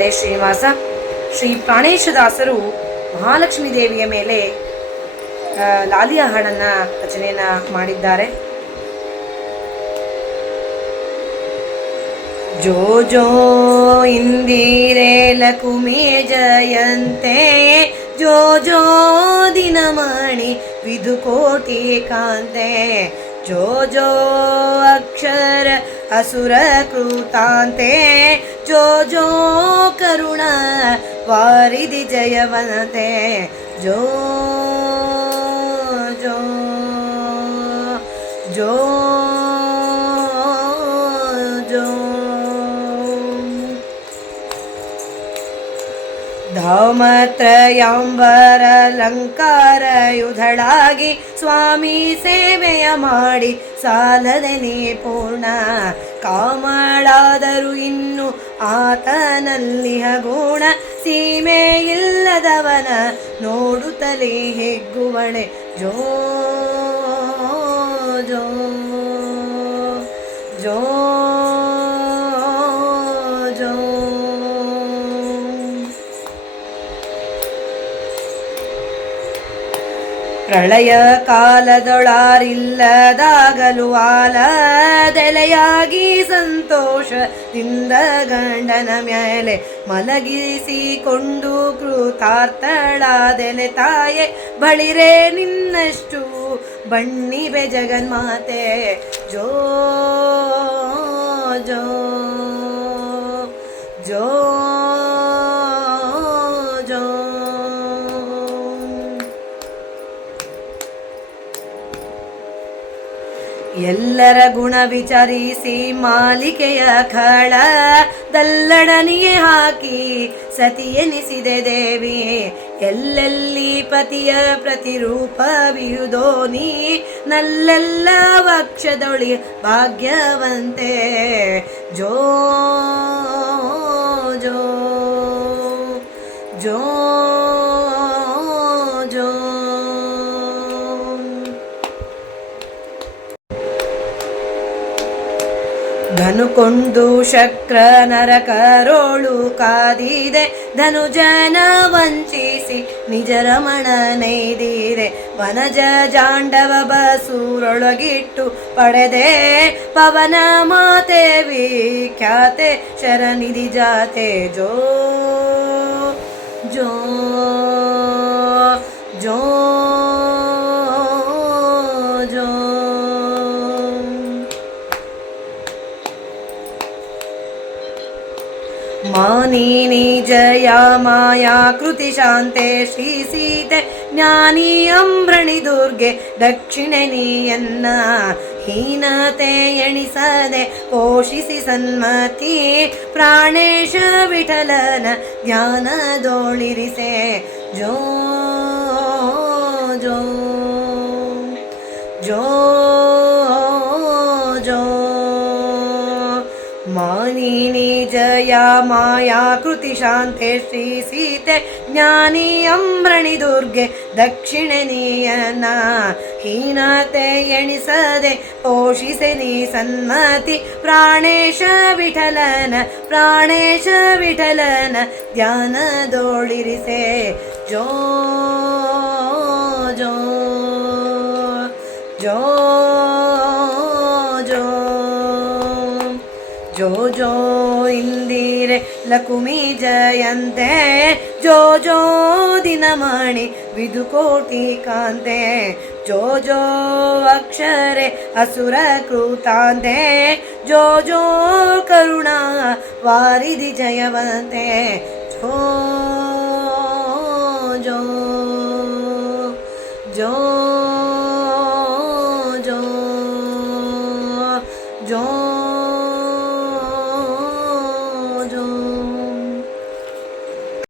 ಹರೇ ಶ್ರೀನಿವಾಸ. ಶ್ರೀ ಪ್ರಾಣೇಶದಾಸರು ಮಹಾಲಕ್ಷ್ಮೀ ದೇವಿಯ ಮೇಲೆ ಲಾಲಿಯ ಹಾಡನ್ನ ರಚನೆಯನ್ನ ಮಾಡಿದ್ದಾರೆ. ಜೋ ಜೋ ಇಂದಿರೇ ಲಕುಮೇ ಜಯಂತೆ, ಜೋ ಜೋ ದಿನಮಣಿ ವಿದುಕೋಟಿ ಕಾಂತೆ, ಜೋ ಜೋ ಅಕ್ಷರ ಅಸುರ ಕೃತಾಂತೆ जो ोणा वारिदि जय वनते जो ಯುಧಳಾಗಿ ಸ್ವಾಮಿ ಸೇವೆಯ ಮಾಡಿ ಸಾಲದೆ ನೀ ಪೂರ್ಣ. ಕಾಮಳಾದರೂ ಇನ್ನು ಆತನಲ್ಲಿ ಗುಣ ಸೀಮೆ ಇಲ್ಲದವನ ನೋಡುತ್ತಲೇ ಹೆಗ್ಗುವಳೆ. ಜೋ ಜೋ ಪ್ರಳಯ ಕಾಲದೊಳಾರಿಲ್ಲದಾಗಲು ಆಲದೆಲೆಯಾಗಿ ಸಂತೋಷದಿಂದ ಗಂಡನ ಮೇಲೆ ಮಲಗಿಸಿಕೊಂಡು ಕೃತಾರ್ಥಳಾದೆಲೆ ತಾಯೆ, ಬಳಿರೆ ನಿನ್ನಷ್ಟು ಬಣ್ಣಿವೆ ಜಗನ್ಮಾತೆ, ಜೋ ಜೋ ಜೋ. ಎಲ್ಲರ ಗುಣ ವಿಚಾರಿಸಿ ಮಾಲಿಕೆಯ ಖಳ ದಲ್ಲಡನಿಗೆ ಹಾಕಿ ಸತಿಯೆನಿಸಿದೆ ದೇವಿ ಎಲ್ಲೆಲ್ಲಿ ಪತಿಯ ಪ್ರತಿರೂಪವಿಯುದೋ ನೀ, ನಲ್ಲೆಲ್ಲ ವಕ್ಷದೊಳಿ ಭಾಗ್ಯವಂತೆ. ಜೋ ಜೋ ಜೋ ಜೋ. ಧನುಕೊಂಡು ಶಕ್ರ ನರಕರೋಳು ಕಾದಿದೆ. ಧನುಜನ ವಂಚಿಸಿ ನಿಜ ರಮಣ ನೈದಿದೆ ವನಜ ಜಾಂಡವ ಬಸೂರೊಳಗಿಟ್ಟು ಪಡೆದೆ. ಪವನ ಮಾತೆ ವಿಖ್ಯಾತೆ, ಶರನಿಧಿ ಜಾತೆ ಜೋ ಜೋ ಜೋ. ಕೃತಿ ಶಾಂತೆ ಶ್ರೀ ಸೀತೆ ಜ್ಞಾನಿ ಅಂಬ್ರಣಿ ದುರ್ಗೆ ದಕ್ಷಿಣೆ ನೀಯನ್ನ ಹೀನತೆ ಎಣಿಸದೆ ಪೋಷಿಸಿ ಸನ್ಮತಿ ಪ್ರಾಣೇಶ ವಿಠಲನ ಧ್ಯಾನದೋಳಿರಿಸೆ ಜೋ ಜೋ ಜೋ ಜೋ ಮಾನಿನಿ ಜಯ ಸೀತೆ ಜ್ಞಾನಿ ಅಮ್ರಣಿ ದುರ್ಗೆ ದಕ್ಷಿಣೆ ನೀಯನ ಹೀನತೆ ಎಣಿಸದೆ ಪೋಷಿಸೆ ನೀ ಸನ್ಮತಿ ಪ್ರಾಣೇಶ ವಿಠಲನ ಪ್ರಾಣೇಶ ವಿಠಲನ ಧ್ಯಾನದೋಳಿರಿಸೆ ಜೋ ಜೋ ಜೋ ಜೋ ಜೋ ಇಂದಿರೆ ಲಕುಮಿ ಜಯಂತೆ ಜೋ ಜೋ ದಿನಮಣಿ ವಿದುಕೋಟಿ ಕಾಂತೆ ಜೋ ಜೋ ಅಕ್ಷರೆ ಅಸುರ ಕೃತಾಂತೆ ಜೋ ಜೋ ಕರುಣಾ ವಾರಿದಿ ಜಯವಂತೆ ಜೋ ಜೋ ಜೋ ಜೋ ಜೋ